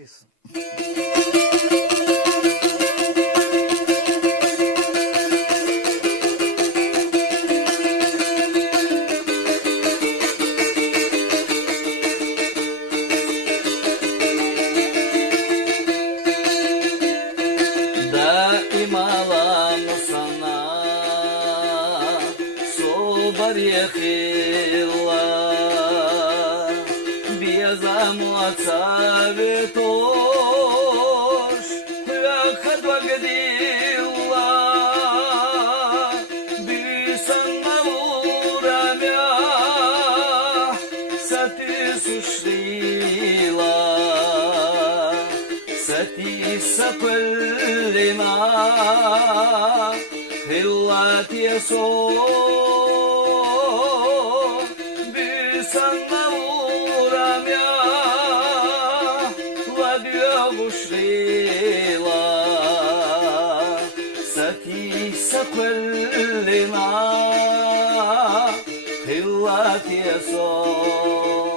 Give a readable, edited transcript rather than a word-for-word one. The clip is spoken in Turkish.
Alison. Барьяхила, без амуацавитош, вяхат вагдила, бисан малурамя, сати сушлила, сати сапелина, хилат ясо. Sana uğramya Ladya bushila Sati sakwellina Hillat yaso